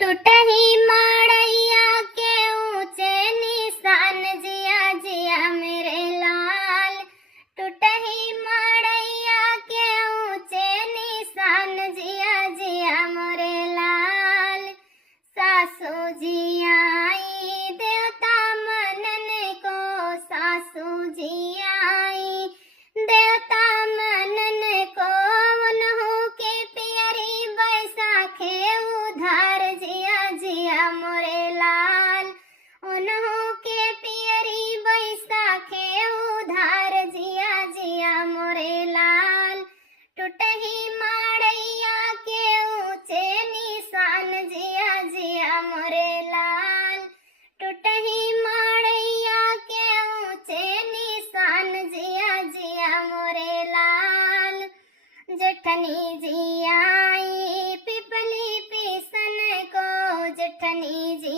टूटही मड़ैया के ऊंचे निशान, जिया जिया मेरे लाल। टूटही मड़ैया के ऊंचे निशान, जिया जिया मोरे लाल। सासू जी आई देवता मनन को, सासू जी आई देवता मनन को। उन्हू के पियरी बैसाखे उधार, जिया जिया मोरे लाल। उन्हू के पियरी बैसाखे उधार, जिया जिया मोरे लाल। टूटही मड़ैया के ऊंचे निशान, जिया जिया मोरे लाल। टूटही मड़ैया के ऊंचे निशान, जिया जिया मोरे लाल। जेठनी जी आई पिपली पीसन को, जेठनी जी